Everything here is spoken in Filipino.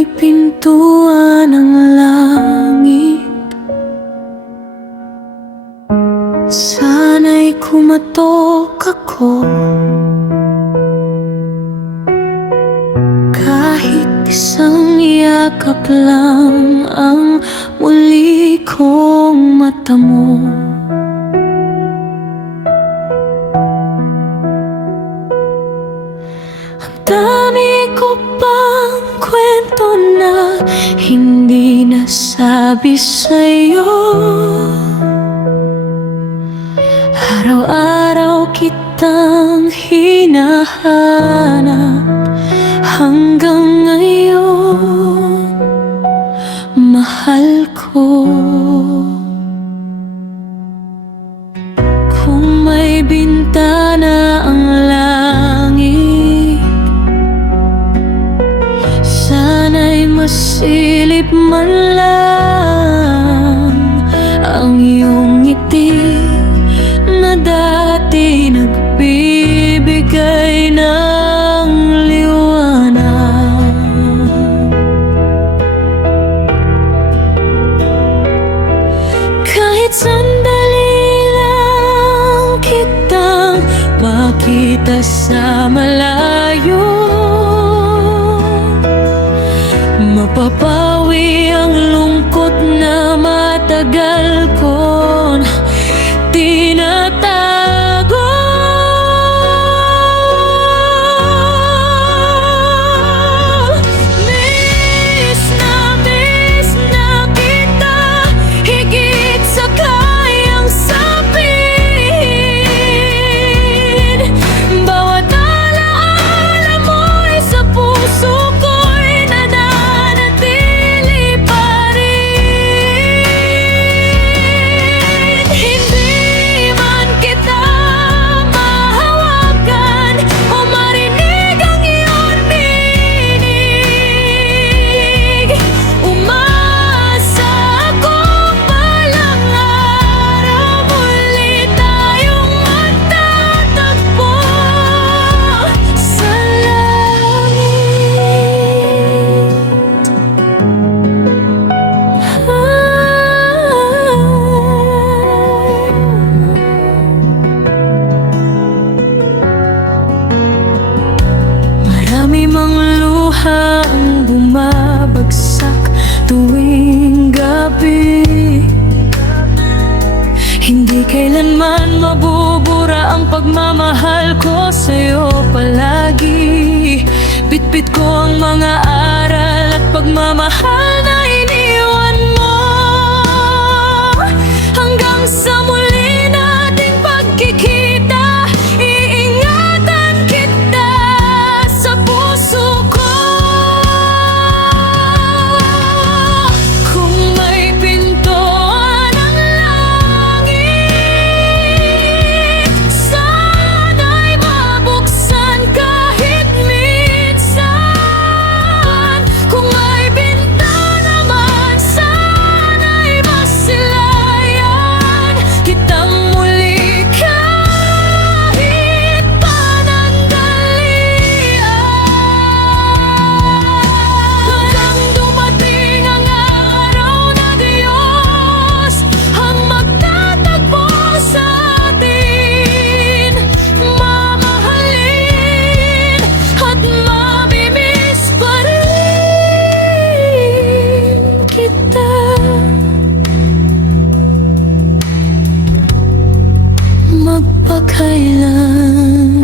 may pintuan ng langit. Sana'y kumatok ako, kahit isang yakap lang ang muli kong mata mo. Ang dami ko pang kwento na hindi nasabi sa'yo. Araw-araw kitang hinahanap hanggang ngayon, mahal ko. Kung may bintana ang langit, sana'y masilip man lang ang iyong ngiti na dati nagbibigay ng liwanag. Kahit sandali lang kitang makita sa malayo, mapapawi ang lungkot na matagal kong tinatago. Miss na kita, higit sa kayang sabihin. Bawat alaala mo'y sa puso ko'y nananatili pa rin. Hindi man kita mahawakan o marinig ang iyong tinig, umasa akong balang araw muli tayong magtatagpo sa marami mang luha ang bumabagsak tuwing gabi. Hindi kailanman mabubura ang pagmamahal ko sa'yo palagi. Bitbit ko ang mga aral at pagmamahal na iniwan mo, hanggang sa muli nating pagkikita. Iingatan kita sa puso ko. Kung may pintuan ang langit, sana'y mabuksan kahit minsan. Kung may bintana man, sana'y masilayan kitang muli kahit panandalian. Hanggang dumating ang araw na Diyos ang magtatagpo sa atin, mamahalin at mamimiss pa rin kita. Magpakailan.